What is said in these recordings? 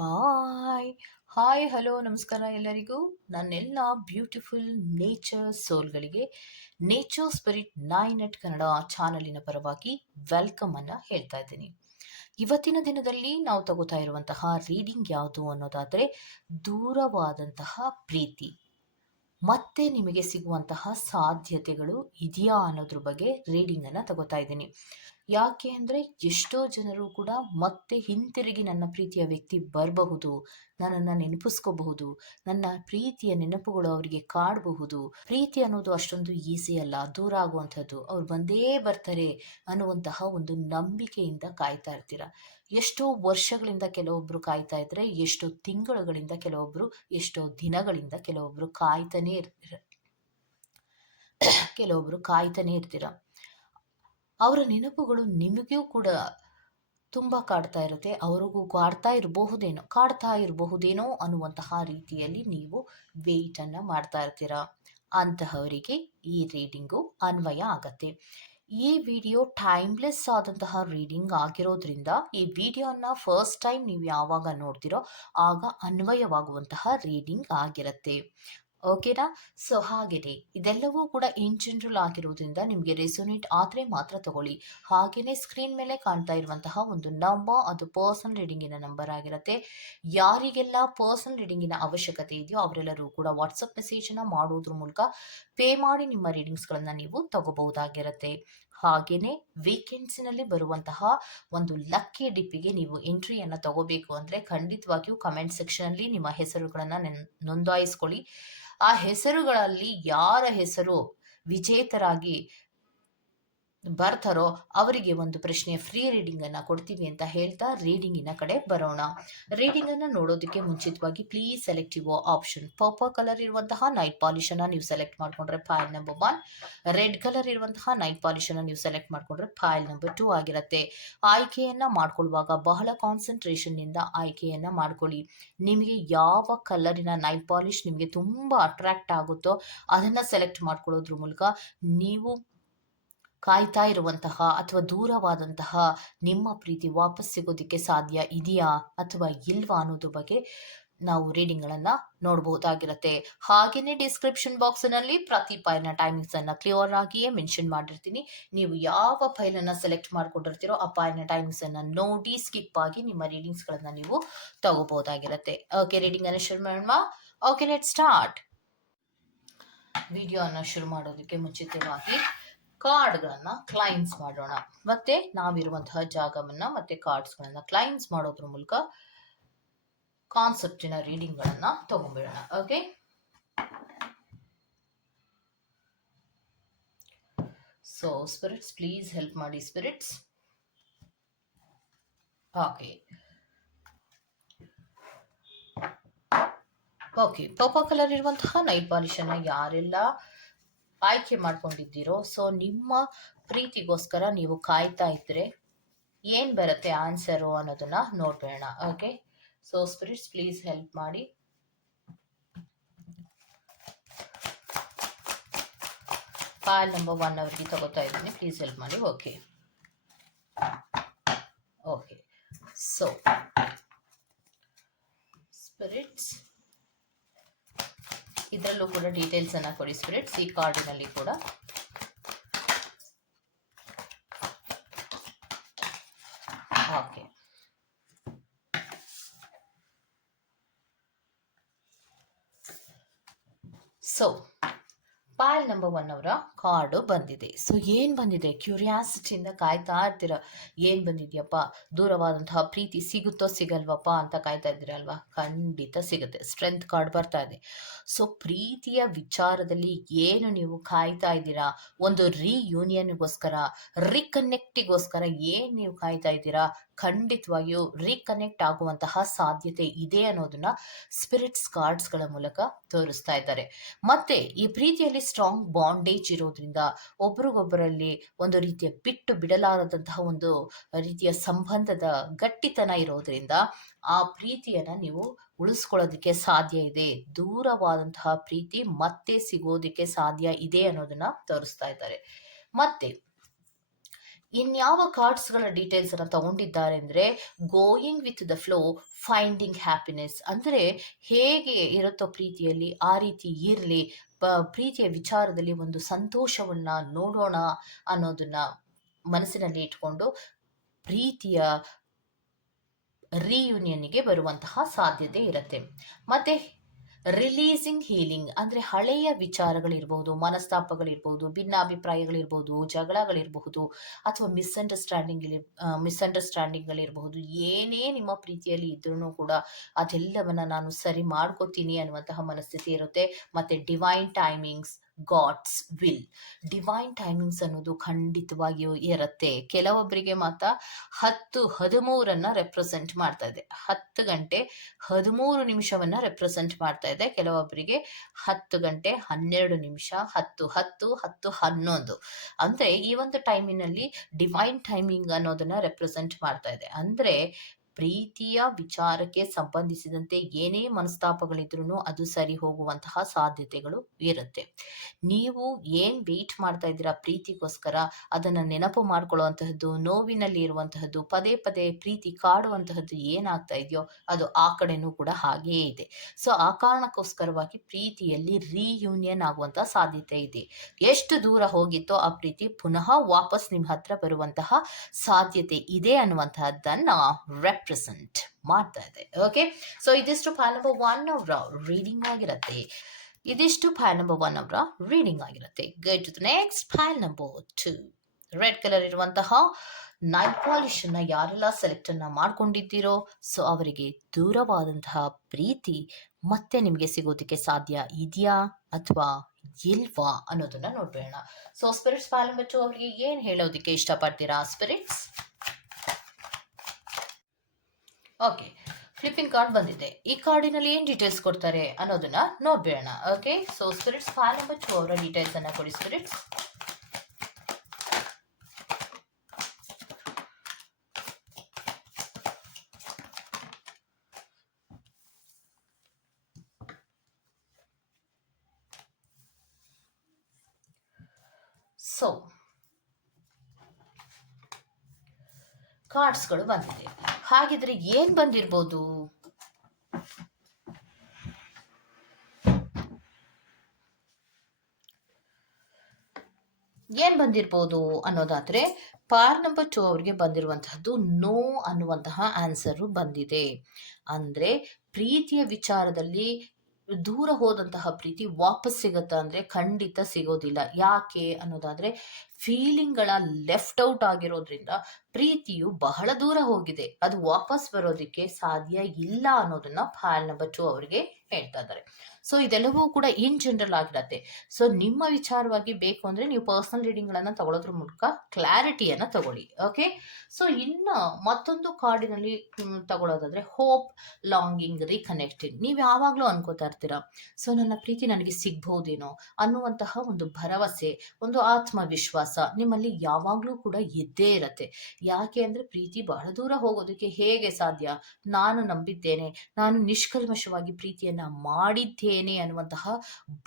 Hi hi hello ನಮಸ್ಕಾರ ಎಲ್ಲರಿಗೂ. ನನ್ನೆಲ್ಲ beautiful nature ಸೋಲ್ಗಳಿಗೆ nature spirit nine eight Kannada ಚಾನಲಿನ ಪರವಾಗಿ ವೆಲ್ಕಮ್ ಅನ್ನ ಹೇಳ್ತಾ ಇದ್ದೀನಿ. ಇವತ್ತಿನ ದಿನದಲ್ಲಿ ನಾವು ತಗೋತಾ ಇರುವಂತಹ ರೀಡಿಂಗ್ ಯಾವುದು ಅನ್ನೋದಾದರೆ ದೂರವಾದಂತಹ ಪ್ರೀತಿ. ಮತ್ತೆ ನಿಮಗೆ ಸಿಗುವಂತಹ ಸಾಧ್ಯತೆಗಳು ಇದೆಯಾ ಅನ್ನೋದ್ರ ಬಗ್ಗೆ ರೀಡಿಂಗ್ ಅನ್ನ ತಗೋತಾ ಇದ್ದೀನಿ. ಯಾಕೆ ಅಂದರೆ ಎಷ್ಟೋ ಜನರು ಕೂಡ ಮತ್ತೆ ಹಿಂತಿರುಗಿ ನನ್ನ ಪ್ರೀತಿಯ ವ್ಯಕ್ತಿ ಬರಬಹುದು, ನನ್ನನ್ನು ನೆನಪಿಸ್ಕೋಬಹುದು, ನನ್ನ ಪ್ರೀತಿಯ ನೆನಪುಗಳು ಅವರಿಗೆ ಕಾಡಬಹುದು. ಪ್ರೀತಿ ಅನ್ನೋದು ಅಷ್ಟೊಂದು ಈಸಿ ಅಲ್ಲ, ದೂರ ಆಗುವಂಥದ್ದು. ಅವ್ರು ಬಂದೇ ಬರ್ತಾರೆ ಅನ್ನುವಂತಹ ಒಂದು ನಂಬಿಕೆಯಿಂದ ಕಾಯ್ತಾ ಇರ್ತೀರ. ಎಷ್ಟೋ ವರ್ಷಗಳಿಂದ ಕೆಲವೊಬ್ರು ಕಾಯ್ತಾ ಇದ್ರೆ, ಎಷ್ಟೋ ತಿಂಗಳುಗಳಿಂದ ಕೆಲವೊಬ್ರು, ಎಷ್ಟೋ ದಿನಗಳಿಂದ ಕೆಲವೊಬ್ರು ಕಾಯ್ತಾನೇ ಇರ್ತೀರ. ಕೆಲವೊಬ್ರು ಕಾಯ್ತಾನೆ ಇರ್ತೀರ. ಅವರ ನೆನಪುಗಳು ನಿಮಗೂ ಕೂಡ ತುಂಬ ಕಾಡ್ತಾ ಇರುತ್ತೆ. ಅವರಿಗೂ ಕಾಡ್ತಾ ಇರಬಹುದೇನೋ ಕಾಡ್ತಾ ಇರಬಹುದೇನೋ ಅನ್ನುವಂತಹ ರೀತಿಯಲ್ಲಿ ನೀವು ವೆಯ್ಟನ್ನು ಮಾಡ್ತಾ ಇರ್ತೀರ? ಅಂತಹವರಿಗೆ ಈ ರೀಡಿಂಗು ಅನ್ವಯ ಆಗತ್ತೆ. ಈ ವಿಡಿಯೋ ಟೈಮ್ಲೆಸ್ ಆದಂತಹ ರೀಡಿಂಗ್ ಆಗಿರೋದ್ರಿಂದ ಈ ವಿಡಿಯೋನ ಫಸ್ಟ್ ಟೈಮ್ ನೀವು ಯಾವಾಗ ನೋಡ್ತಿರೋ ಆಗ ಅನ್ವಯವಾಗುವಂತಹ ರೀಡಿಂಗ್ ಆಗಿರುತ್ತೆ. ಓಕೆನಾ ಸೊ ಹಾಗೆಯೇ. ಇದೆಲ್ಲವೂ ಕೂಡ ಇನ್ ಜನರಲ್ ಆಗಿರೋದ್ರಿಂದ ನಿಮಗೆ ರೆಸೊನೇಟ್ ಆದರೆ ಮಾತ್ರ ತಗೊಳ್ಳಿ. ಹಾಗೆಯೇ ಸ್ಕ್ರೀನ್ ಮೇಲೆ ಕಾಣ್ತಾ ಇರುವಂತಹ ಒಂದು ನಂಬರ್ ಅದು ಪರ್ಸನಲ್ ರೀಡಿಂಗಿನ ನಂಬರ್ ಆಗಿರುತ್ತೆ. ಯಾರಿಗೆಲ್ಲ ಪರ್ಸನಲ್ ರೀಡಿಂಗಿನ ಅವಶ್ಯಕತೆ ಇದೆಯೋ ಅವರೆಲ್ಲರೂ ಕೂಡ ವಾಟ್ಸಪ್ ಮೆಸೇಜನ್ನು ಮಾಡೋದ್ರ ಮೂಲಕ ಪೇ ಮಾಡಿ ನಿಮ್ಮ ರೀಡಿಂಗ್ಸ್ಗಳನ್ನು ನೀವು ತಗೋಬಹುದಾಗಿರುತ್ತೆ. ಹಾಗೆಯೇ ವೀಕೆಂಡ್ಸಿನಲ್ಲಿ ಬರುವಂತಹ ಒಂದು ಲಕ್ಕಿ ಡಿಪ್ಪಿಗೆ ನೀವು ಎಂಟ್ರಿಯನ್ನು ತಗೋಬೇಕು ಅಂದರೆ ಖಂಡಿತವಾಗಿಯೂ ಕಮೆಂಟ್ ಸೆಕ್ಷನಲ್ಲಿ ನಿಮ್ಮ ಹೆಸರುಗಳನ್ನು ನೋಂದಾಯಿಸ್ಕೊಳ್ಳಿ. ಆ ಹೆಸರುಗಳಲ್ಲಿ ಯಾರ ಹೆಸರು ವಿಜೇತರಾಗಿ ಬರ್ತಾರೋ ಅವರಿಗೆ ಒಂದು ಪ್ರಶ್ನೆ ಫ್ರೀ ರೀಡಿಂಗ್ ಅನ್ನ ಕೊಡ್ತೀವಿ ಅಂತ ಹೇಳ್ತಾ ರೀಡಿಂಗಿನ ಕಡೆ ಬರೋಣ. ರೀಡಿಂಗ್ ಅನ್ನ ನೋಡೋದಕ್ಕೆ ಮುಂಚಿತವಾಗಿ please select your option purple colour ಇರುವಂತಹ ನೈಟ್ ಪಾಲಿಶ್ ಅನ್ನ ನೀವು ಸೆಲೆಕ್ಟ್ ಮಾಡ್ಕೊಂಡ್ರೆ pile number one red colour ಇರುವಂತಹ ನೈಟ್ ಪಾಲಿಶ್ ಅನ್ನ ನೀವು ಸೆಲೆಕ್ಟ್ ಮಾಡ್ಕೊಂಡ್ರೆ ಫೈಲ್ ನಂಬರ್ ಟೂ ಆಗಿರುತ್ತೆ. ಆಯ್ಕೆಯನ್ನ ಮಾಡ್ಕೊಳ್ಳುವಾಗ ಬಹಳ ಕಾನ್ಸಂಟ್ರೇಷನ್ನಿಂದ ಆಯ್ಕೆಯನ್ನ ಮಾಡ್ಕೊಳ್ಳಿ. ನಿಮಗೆ ಯಾವ ಕಲರಿನ ನೈಟ್ ಪಾಲಿಶ್ ನಿಮಗೆ ತುಂಬಾ ಅಟ್ರಾಕ್ಟ್ ಆಗುತ್ತೋ ಅದನ್ನ ಸೆಲೆಕ್ಟ್ ಮಾಡ್ಕೊಳ್ಳೋದ್ರ ಮೂಲಕ ನೀವು ಕಾಯ್ತಾ ಇರುವಂತಹ ಅಥವಾ ದೂರವಾದಂತಹ ನಿಮ್ಮ ಪ್ರೀತಿ ವಾಪಸ್ ಸಿಗೋದಕ್ಕೆ ಸಾಧ್ಯ ಇದೆಯಾ ಅಥವಾ ಇಲ್ವಾ ಅನ್ನೋದ್ರ ಬಗ್ಗೆ ನಾವು ರೀಡಿಂಗ್ಗಳನ್ನು ನೋಡಬಹುದಾಗಿರುತ್ತೆ. ಹಾಗೆಯೇ ಡಿಸ್ಕ್ರಿಪ್ಷನ್ ಬಾಕ್ಸ್ನಲ್ಲಿ ಪ್ರತಿ ಫೈಲ್ನ ಅನ್ನ ಕ್ಲಿಯರ್ ಆಗಿಯೇ ಮೆನ್ಷನ್ ಮಾಡಿರ್ತೀನಿ. ನೀವು ಯಾವ ಫೈಲನ್ನು ಸೆಲೆಕ್ಟ್ ಮಾಡ್ಕೊಂಡಿರ್ತೀರೋ ಆ ಫೈಲ್ನ ಅನ್ನ ನೋಡಿ ಸ್ಕಿಪ್ ಆಗಿ ನಿಮ್ಮ ರೀಡಿಂಗ್ಸ್ಗಳನ್ನು ನೀವು ತಗೋಬಹುದಾಗಿರುತ್ತೆ. ಓಕೆ ರೀಡಿಂಗನ್ನು ಶುರು ಮಾಡೋಣ ಓಕೆ ಲೆಟ್ ಸ್ಟಾರ್ಟ್ ವಿಡಿಯೋನ ಶುರು ಮಾಡೋದಕ್ಕೆ ಮುಂಚಿತವಾಗಿ ಕಾರ್ಡ್ಗಳನ್ನು ಕ್ಲೈನ್ಸ್ ಮಾಡೋಣ. ಮತ್ತೆ ನಾವಿರುವಂತಹ ಜಾಗವನ್ನ ಮತ್ತೆ ಕಾರ್ಡ್ಸ್ಗಳನ್ನ ಕ್ಲೈನ್ಸ್ ಮಾಡೋದ್ರ ಮೂಲಕ ಕಾನ್ಸೆಪ್ಟಿನ ರೀಡಿಂಗ್ಗಳನ್ನ ತಗೊಂಡ್ಬಿಡೋಣ. Okay so spirits please help ಮಾಡಿ spirits okay okay purple colour ಇರುವಂತಹ ನೈಟ್ ಪಾಲಿಶನ್ನು ಯಾರೆಲ್ಲ ಆಯ್ಕೆ ಮಾಡ್ಕೊಂಡಿದ್ದೀರೋ? ಸೊ ನಿಮ್ಮ ಪ್ರೀತಿಗೋಸ್ಕರ ನೀವು ಕಾಯ್ತಾ ಇದ್ರೆ ಏನು ಬರುತ್ತೆ ಆನ್ಸರು ಅನ್ನೋದನ್ನ ನೋಡ್ಬೇಡ okay so spirits please help ಮಾಡಿ. ಫೈಲ್ ನಂಬರ್ ಒನ್ ಅವ್ರಿಗೆ ತಗೋತಾ ಇದ್ದೀನಿ ಪ್ಲೀಸ್ ಹೆಲ್ಪ್ ಮಾಡಿ ಓಕೆ ಓಕೆ ಸೊ ಸ್ಪಿರಿಟ್ಸ್ ಇದರಲ್ಲೂ ಕೂಡ ಡೀಟೇಲ್ಸ್ ಅನ್ನ ಕೊಡಿ ಸ್ಪಿರಿಟ್ಸ್ ಈ ಕಾರ್ಡಿನಲ್ಲಿ ಕೂಡ. Okay so pile number one ಅವರ ಕಾರ್ಡು ಬಂದಿದೆ. ಸೊ ಏನು ಬಂದಿದೆ? ಕ್ಯೂರಿಯಾಸಿಟಿಯಿಂದ ಕಾಯ್ತಾ ಇರ್ತೀರ. ಏನು ಬಂದಿದೆಯಪ್ಪ? ದೂರವಾದಂತಹ ಪ್ರೀತಿ ಸಿಗುತ್ತೋ ಸಿಗಲ್ವಪ್ಪ ಅಂತ ಕಾಯ್ತಾ ಇದ್ದೀರಲ್ವಾ ಖಂಡಿತ ಸಿಗುತ್ತೆ. ಸ್ಟ್ರೆಂತ್ ಕಾರ್ಡ್ ಬರ್ತಾ ಇದೆ. ಸೊ ಪ್ರೀತಿಯ ವಿಚಾರದಲ್ಲಿ ಏನು ನೀವು ಕಾಯ್ತಾ ಇದ್ದೀರಾ? ಒಂದು ರಿಯೂನಿಯನ್ಗೋಸ್ಕರ ರಿಕನೆಕ್ಟಿಗೋಸ್ಕರ ಏನು ನೀವು ಕಾಯ್ತಾ ಇದ್ದೀರಾ? ಖಂಡಿತವಾಗಿಯೂ ರೀಕನೆಕ್ಟ್ ಆಗುವಂತಹ ಸಾಧ್ಯತೆ ಇದೆ ಅನ್ನೋದನ್ನ ಸ್ಪಿರಿಟ್ಸ್ ಕಾರ್ಡ್ಸ್ಗಳ ಮೂಲಕ ತೋರಿಸ್ತಾ ಇದ್ದಾರೆ. ಮತ್ತೆ ಈ ಪ್ರೀತಿಯಲ್ಲಿ ಸ್ಟ್ರಾಂಗ್ ಬಾಂಡೇಜ್ ಇರೋದ್ರಿಂದ ಒಬ್ರಿಗೊಬ್ಬರಲ್ಲಿ ಒಂದು ರೀತಿಯ ಬಿಟ್ಟು ಬಿಡಲಾರದಂತಹ ಒಂದು ರೀತಿಯ ಸಂಬಂಧದ ಗಟ್ಟಿತನ ಇರೋದ್ರಿಂದ ಆ ಪ್ರೀತಿಯನ್ನ ನೀವು ಉಳಿಸ್ಕೊಳ್ಳೋದಕ್ಕೆ ಸಾಧ್ಯ ಇದೆ. ದೂರವಾದಂತಹ ಪ್ರೀತಿ ಮತ್ತೆ ಸಿಗೋದಕ್ಕೆ ಸಾಧ್ಯ ಇದೆ ಅನ್ನೋದನ್ನ ತೋರಿಸ್ತಾ ಇದ್ದಾರೆ. ಮತ್ತೆ ಇನ್ಯಾವ ಕಾರ್ಡ್ಸ್ಗಳ ಡೀಟೇಲ್ಸ್ ಅನ್ನ ತಗೊಂಡಿದ್ದಾರೆ ಅಂದ್ರೆ going with the flow finding happiness ಅಂದ್ರೆ ಹೇಗೆ ಇರುತ್ತೋ ಪ್ರೀತಿಯಲ್ಲಿ ಆ ರೀತಿ ಇರಲಿ ಪ್ರೀತಿಯ ವಿಚಾರದಲ್ಲಿ ಒಂದು ಸಂತೋಷವನ್ನ ನೋಡೋಣ ಅನ್ನೋದನ್ನ ಮನಸ್ಸಿನಲ್ಲಿ ಇಟ್ಕೊಂಡು ಪ್ರೀತಿಯ ರಿಯೂನಿಯನ್ಗೆ ಬರುವಂತಹ ಸಾಧ್ಯತೆ ಇರುತ್ತೆ. ಮತ್ತೆ ರಿಲೀಸಿಂಗ್ ಹೀಲಿಂಗ್ ಅಂದ್ರೆ ಹಳೆಯ ವಿಚಾರಗಳಿರ್ಬೋದು ಮನಸ್ತಾಪಗಳಿರ್ಬಹುದು ಭಿನ್ನಾಭಿಪ್ರಾಯಗಳಿರ್ಬಹುದು ಜಗಳಗಳಿರಬಹುದು ಅಥವಾ ಮಿಸ್ಅಂಡರ್ಸ್ಟ್ಯಾಂಡಿಂಗ್ ಮಿಸ್ಅಂಡರ್ಸ್ಟ್ಯಾಂಡಿಂಗ್ಗಳಿರಬಹುದು ಏನೇ ನಿಮ್ಮ ಪ್ರೀತಿಯಲ್ಲಿ ಇದ್ರೂ ಕೂಡ ಅದೆಲ್ಲವನ್ನ ನಾನು ಸರಿ ಮಾಡ್ಕೋತೀನಿ ಅನ್ನುವಂತಹ ಮನಸ್ಥಿತಿ ಇರುತ್ತೆ. ಮತ್ತೆ divine timings god's will divine timings ಅನ್ನೋದು ಖಂಡಿತವಾಗಿಯೂ ಇರುತ್ತೆ. ಕೆಲವೊಬ್ಬರಿಗೆ ಮಾತ್ರ ಹತ್ತು, ಹದಿಮೂರನ್ನ ರೆಪ್ರೆಸೆಂಟ್ ಮಾಡ್ತಾ ಇದೆ. ಹತ್ತು ಗಂಟೆ, ಹದಿಮೂರು ನಿಮಿಷವನ್ನ ರೆಪ್ರೆಸೆಂಟ್ ಮಾಡ್ತಾ ಇದೆ. ಕೆಲವೊಬ್ಬರಿಗೆ ಹತ್ತು ಗಂಟೆ, ಹನ್ನೆರಡು ನಿಮಿಷ, ಹತ್ತು ಹತ್ತು ಹತ್ತು, ಹನ್ನೊಂದು. ಅಂದ್ರೆ ಈ ಒಂದು ಟೈಮಿನಲ್ಲಿ ಡಿವೈನ್ ಟೈಮಿಂಗ್ ಅನ್ನೋದನ್ನ ರೆಪ್ರೆಸೆಂಟ್ ಮಾಡ್ತಾ ಇದೆ. ಅಂದ್ರೆ ಪ್ರೀತಿಯ ವಿಚಾರಕ್ಕೆ ಸಂಬಂಧಿಸಿದಂತೆ ಏನೇ ಮನಸ್ತಾಪಗಳಿದ್ರೂ ಅದು ಸರಿ ಹೋಗುವಂತಹ ಸಾಧ್ಯತೆಗಳು ಇರುತ್ತೆ. ನೀವು ಏನ್ ವೇಟ್ ಮಾಡ್ತಾ ಇದ್ದೀರಾ ಪ್ರೀತಿಗೋಸ್ಕರ, ಅದನ್ನ ನೆನಪು ಮಾಡ್ಕೊಳ್ಳುವಂತಹದ್ದು, ನೋವಿನಲ್ಲಿ ಇರುವಂತಹದ್ದು, ಪದೇ ಪದೇ ಪ್ರೀತಿ ಕಾಡುವಂತಹದ್ದು ಏನಾಗ್ತಾ ಇದೆಯೋ ಅದು ಆ ಕಡೆನೂ ಕೂಡ ಹಾಗೆಯೇ ಇದೆ. ಸೊ ಆ ಕಾರಣಕ್ಕೋಸ್ಕರವಾಗಿ ಪ್ರೀತಿಯಲ್ಲಿ ರೀಯೂನಿಯನ್ ಆಗುವಂತಹ ಸಾಧ್ಯತೆ ಇದೆ. ಎಷ್ಟು ದೂರ ಹೋಗಿತ್ತೋ ಆ ಪ್ರೀತಿ ಪುನಃ ವಾಪಸ್ ನಿಮ್ಮ ಹತ್ರ ಬರುವಂತಹ ಸಾಧ್ಯತೆ ಇದೆ ಅನ್ನುವಂತಹದ್ದನ್ನ ರೆಪ್ರೆಸೆಂಟ್ ಮಾಡ್ತಾ ಇದೆ ಓಕೆ ಸೊ ಇದಿಷ್ಟು ಫೈಲ್ ನಂಬರ್ ಒನ್ ಅವರ ರೀಡಿಂಗ್ ಆಗಿರುತ್ತೆ. ಇದಿಷ್ಟು ಫೈಲ್ ನಂಬರ್ ಒನ್ ಅವರ ರೀಡಿಂಗ್ ಆಗಿರುತ್ತೆ. Guide to next pile number two red colour ಇರುವಂತಹ ನೈಟ್ ಪಾಲಿಶ್ ಅನ್ನ ಯಾರೆಲ್ಲ ಸೆಲೆಕ್ಟ್ ಅನ್ನ ಮಾಡ್ಕೊಂಡಿದ್ದೀರೋ ಸೊ ಅವರಿಗೆ ದೂರವಾದಂತಹ ಪ್ರೀತಿ ಮತ್ತೆ ನಿಮಗೆ ಸಿಗೋದಕ್ಕೆ ಸಾಧ್ಯ ಇದೆಯಾ ಅಥವಾ ಇಲ್ವಾ ಅನ್ನೋದನ್ನ ನೋಡ್ಬೇಡ so spirits pile number two ಅವರಿಗೆ ಏನ್ ಹೇಳೋದಕ್ಕೆ ಇಷ್ಟಪಡ್ತೀರಾ? ಸ್ಪಿರಿಟ್ಸ್ ಓಕೆ ಫ್ಲಿಪ್ಪಿಂಗ್ ಕಾರ್ಡ್ ಬಂದಿದೆ. ಈ ಕಾರ್ಡಿನಲ್ಲಿ ಏನು ಡೀಟೇಲ್ಸ್ ಕೊಡ್ತಾರೆ ಅನ್ನೋದನ್ನ ನೋಡ್ಬೇಡ okay so spirits pile number two ಅವರ ಡೀಟೇಲ್ಸ್ ಅನ್ನ ಕೊಡಿ ಸ್ಪಿರಿಟ್ಸ್ ಸೊ ಕಾರ್ಡ್ಸ್ಗಳು ಬಂದಿದೆ. ಹಾಗಿದ್ರೆ ಏನ್ ಬಂದಿರ್ಬೋದು? ಏನ್ ಬಂದಿರ್ಬೋದು ಅನ್ನೋದಾದ್ರೆ ಪಾರ್ ನಂಬರ್ ಟು ಅವ್ರಿಗೆ ಬಂದಿರುವಂತಹದ್ದು ನೋ ಅನ್ನುವಂತಹ ಆನ್ಸರ್ ಬಂದಿದೆ. ಅಂದ್ರೆ ಪ್ರೀತಿಯ ವಿಚಾರದಲ್ಲಿ ದೂರ ಹೋದಂತಹ ಪ್ರೀತಿ ವಾಪಸ್ ಸಿಗತ್ತಾ ಅಂದ್ರೆ ಖಂಡಿತ ಸಿಗೋದಿಲ್ಲ. ಯಾಕೆ ಅನ್ನೋದಾದ್ರೆ ಫೀಲಿಂಗ್ಗಳ ಲೆಫ್ಟ್ ಔಟ್ ಆಗಿರೋದ್ರಿಂದ ಪ್ರೀತಿಯು ಬಹಳ ದೂರ ಹೋಗಿದೆ. ಅದು ವಾಪಸ್ ಬರೋದಕ್ಕೆ ಸಾಧ್ಯ ಇಲ್ಲ ಅನ್ನೋದನ್ನ ಫೈಲ್ ನಂಬರ್ ಟು ಅವರಿಗೆ ಹೇಳ್ತಾ ಇದ್ದಾರೆ. ಸೊ ಇದೆಲ್ಲವೂ ಕೂಡ ಇನ್ ಜನರಲ್ ಆಗಿರತ್ತೆ. ಸೊ ನಿಮ್ಮ ವಿಚಾರವಾಗಿ ಬೇಕು ಅಂದ್ರೆ ನೀವು ಪರ್ಸನಲ್ ರೀಡಿಂಗ್ ಗಳನ್ನ ತಗೊಳ್ಳೋದ್ರ ಮೂಲಕ ಕ್ಲಾರಿಟಿಯನ್ನ ತಗೊಳ್ಳಿ ಓಕೆ ಸೊ ಇನ್ನು ಮತ್ತೊಂದು ಕಾರ್ಡಿನಲ್ಲಿ ತಗೊಳ್ಳೋದಾದ್ರೆ ಹೋಪ್ ಲಾಂಗಿಂಗ್ ರೀಕನೆಕ್ಟಿಂಗ್ ನೀವು ಯಾವಾಗಲೂ ಅನ್ಕೋತಾ ಇರ್ತೀರಾ ಸೊ ನನ್ನ ಪ್ರೀತಿ ನನಗೆ ಸಿಗ್ಬಹುದೇನೋ ಅನ್ನುವಂತಹ ಒಂದು ಭರವಸೆ, ಒಂದು ಆತ್ಮವಿಶ್ವಾಸ ನಿಮ್ಮಲ್ಲಿ ಯಾವಾಗಲೂ ಕೂಡ ಇದ್ದೇ ಇರತ್ತೆ. ಯಾಕೆ ಅಂದ್ರೆ ಪ್ರೀತಿ ಬಹಳ ದೂರ ಹೋಗೋದಕ್ಕೆ ಹೇಗೆ ಸಾಧ್ಯ? ನಾನು ನಂಬಿದ್ದೇನೆ. ನಾನು ನಿಷ್ಕಲ್ಮಶವಾಗಿ ಪ್ರೀತಿಯನ್ನ ಮಾಡಿದ್ದೇನೆ ಅನ್ನುವಂತಹ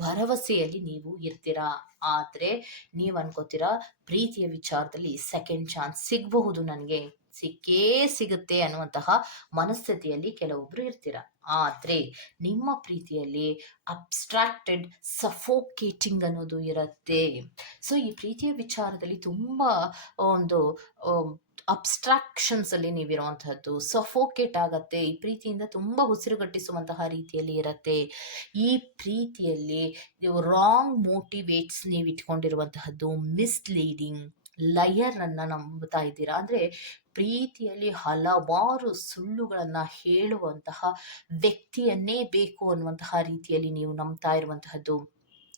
ಭರವಸೆಯಲ್ಲಿ ನೀವು ಇರ್ತೀರಾ? ಆದ್ರೆ ನೀವು ಅನ್ಕೋತೀರಾ, ಪ್ರೀತಿಯ ವಿಚಾರದಲ್ಲಿ ಸೆಕೆಂಡ್ ಚಾನ್ಸ್ ಸಿಗಬಹುದು ನನಗೆ. ಸಿಕ್ಕೇ ಸಿಗುತ್ತೆ ಅನ್ನುವಂತಹ ಮನಸ್ಥಿತಿಯಲ್ಲಿ ಕೆಲವೊಬ್ರು ಇರ್ತೀರ? ಆದ್ರೆ ನಿಮ್ಮ ಪ್ರೀತಿಯಲ್ಲಿ ಅಬ್ಸ್ಟ್ರಾಕ್ಟೆಡ್ ಸಫೋಕೇಟಿಂಗ್ ಅನ್ನೋದು ಇರುತ್ತೆ. ಸೊ ಈ ಪ್ರೀತಿಯ ವಿಚಾರದಲ್ಲಿ ತುಂಬಾ ಒಂದು ಅಬ್ಸ್ಟ್ರಾಕ್ಷನ್ಸ್ ಅಲ್ಲಿ ನೀವಿರುವಂತಹದ್ದು ಸಫೋಕೇಟ್ ಆಗತ್ತೆ, ಈ ಪ್ರೀತಿಯಿಂದ ತುಂಬಾ ಉಸಿರುಗಟ್ಟಿಸುವಂತಹ ರೀತಿಯಲ್ಲಿ ಇರತ್ತೆ. ಈ ಪ್ರೀತಿಯಲ್ಲಿ ರಾಂಗ್ ಮೋಟಿವೇಟ್ಸ್ ನೀವು ಇಟ್ಕೊಂಡಿರುವಂತಹದ್ದು ಮಿಸ್ಲೀಡಿಂಗ್ ಲಯರ್ ಅನ್ನ ನಂಬ್ತಾ ಇದ್ದೀರಾ? ಅಂದ್ರೆ ಪ್ರೀತಿಯಲ್ಲಿ ಹಲವಾರು ಸುಳ್ಳುಗಳನ್ನ ಹೇಳುವಂತಹ ವ್ಯಕ್ತಿಯನ್ನೇ ಬೇಕು ಅನ್ನುವಂತಹ ರೀತಿಯಲ್ಲಿ ನೀವು ನಂಬ್ತಾ ಇರುವಂತಹದ್ದು.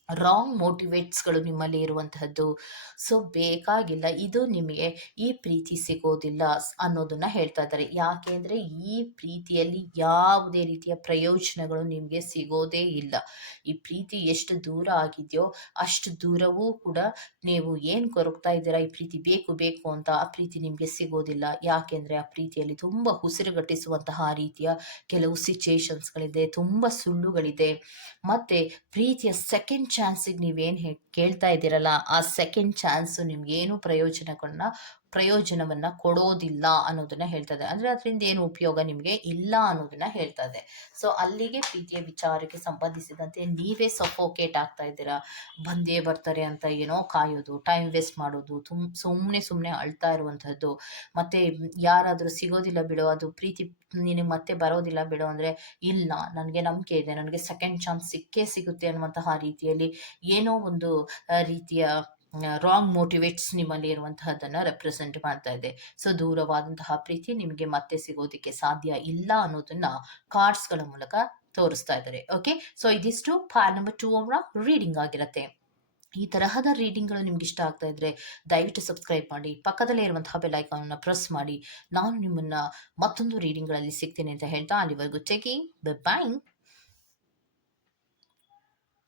ರಾಂಗ್ ಮೋಟಿವೇಟ್ಸ್ಗಳು ನಿಮ್ಮಲ್ಲಿ ಇರುವಂತಹದ್ದು. ಸೊ ಬೇಕಾಗಿಲ್ಲ. ಇದು ನಿಮಗೆ ಈ ಪ್ರೀತಿ ಸಿಗೋದಿಲ್ಲ ಅನ್ನೋದನ್ನ ಹೇಳ್ತಾ ಇದ್ದಾರೆ. ಯಾಕೆಂದ್ರೆ ಈ ಪ್ರೀತಿಯಲ್ಲಿ ಯಾವುದೇ ರೀತಿಯ ಪ್ರಯೋಜನಗಳು ನಿಮಗೆ ಸಿಗೋದೇ ಇಲ್ಲ. ಈ ಪ್ರೀತಿ ಎಷ್ಟು ದೂರ ಆಗಿದೆಯೋ ಅಷ್ಟು ದೂರವೂ ಕೂಡ ನೀವು ಏನು ಕೊರಗ್ತಾ ಇದ್ದೀರಾ? ಈ ಪ್ರೀತಿ ಬೇಕು ಬೇಕು ಅಂತ ಆ ಪ್ರೀತಿ ನಿಮಗೆ ಸಿಗೋದಿಲ್ಲ. ಯಾಕೆಂದ್ರೆ ಆ ಪ್ರೀತಿಯಲ್ಲಿ ತುಂಬಾ ಉಸಿರುಗಟ್ಟಿಸುವಂತಹ ರೀತಿಯ ಕೆಲವು ಸಿಚುಯೇಷನ್ಸ್ಗಳಿದೆ ತುಂಬಾ ಸುಳ್ಳುಗಳಿದೆ. ಮತ್ತೆ ಪ್ರೀತಿಯ ಸೆಕೆಂಡ್ ಚಾನ್ಸಿಗೆ ನೀವೇನು ಹೇ ಕೇಳ್ತಾ ಇದ್ದೀರಲ್ಲ ಆ ಸೆಕೆಂಡ್ ಚಾನ್ಸು ನಿಮ್ಗೇನು ಪ್ರಯೋಜನಗಳನ್ನ ಪ್ರಯೋಜನವನ್ನ ಕೊಡೋದಿಲ್ಲ ಅನ್ನೋದನ್ನ ಹೇಳ್ತದೆ. ಅಂದ್ರೆ ಅದರಿಂದ ಏನು ಉಪಯೋಗ ನಿಮಗೆ ಇಲ್ಲ ಅನ್ನೋದನ್ನ ಹೇಳ್ತಾ ಇದೆ ಸೊ ಅಲ್ಲಿಗೆ ಪ್ರೀತಿಯ ವಿಚಾರಕ್ಕೆ ಸಂಬಂಧಿಸಿದಂತೆ ನೀವೇ ಸಫೋಕೇಟ್ ಆಗ್ತಾ ಇದ್ದೀರಾ? ಬಂದೇ ಬರ್ತಾರೆ ಅಂತ ಏನೋ ಕಾಯೋದು ಟೈಮ್ ವೇಸ್ಟ್ ಮಾಡೋದು, ತುಮ್ ಸುಮ್ಮನೆ ಸುಮ್ಮನೆ ಅಳ್ತಾ ಇರುವಂತಹದ್ದು. ಮತ್ತೆ ಯಾರಾದರೂ ಸಿಗೋದಿಲ್ಲ ಬಿಡೋ, ಅದು ಪ್ರೀತಿ ನಿನಗೆ ಮತ್ತೆ ಬರೋದಿಲ್ಲ ಬಿಡೋ ಅಂದ್ರೆ ಇಲ್ಲ, ನನಗೆ ನಂಬಿಕೆ ಇದೆ, ನನಗೆ ಸೆಕೆಂಡ್ ಚಾನ್ಸ್ ಸಿಕ್ಕೇ ಸಿಗುತ್ತೆ ಅನ್ನುವಂತಹ ರೀತಿಯಲ್ಲಿ ಏನೋ ಒಂದು ರೀತಿಯ ರಾಂಗ್ ಮೋಟಿವೇಟ್ಸ್ ನಿಮ್ಮಲ್ಲಿ ಇರುವಂತಹದ್ದನ್ನು ರೆಪ್ರೆಸೆಂಟ್ ಮಾಡ್ತಾ ಇದೆ. ಸೊ ದೂರವಾದಂತಹ ಪ್ರೀತಿ ನಿಮಗೆ ಮತ್ತೆ ಸಿಗೋದಕ್ಕೆ ಸಾಧ್ಯ ಇಲ್ಲ ಅನ್ನೋದನ್ನ ಕಾರ್ಡ್ಸ್ಗಳ ಮೂಲಕ ತೋರಿಸ್ತಾ ಇದ್ದಾರೆ. ಓಕೆ ಸೊ ಇದಿಷ್ಟು ಪಾರ್ ನಂಬರ್ ಟೂ ಅವರ ರೀಡಿಂಗ್ ಆಗಿರುತ್ತೆ. ಈ ತರಹದ ರೀಡಿಂಗ್ಗಳು ನಿಮ್ಗೆ ಇಷ್ಟ ಆಗ್ತಾ ಇದ್ರೆ ದಯವಿಟ್ಟು ಸಬ್ಸ್ಕ್ರೈಬ್ ಮಾಡಿ, ಪಕ್ಕದಲ್ಲೇ ಇರುವಂತಹ ಬೆಲ್ ಐಕಾನ್ನ ಪ್ರೆಸ್ ಮಾಡಿ. ನಾನು ನಿಮ್ಮನ್ನ ಮತ್ತೊಂದು ರೀಡಿಂಗ್ಗಳಲ್ಲಿ ಸಿಗ್ತೇನೆ ಅಂತ ಹೇಳ್ತಾ ಅಲ್ಲಿವರೆಗೂ ಟೇಕಿಂಗ್ ಬಾಯ್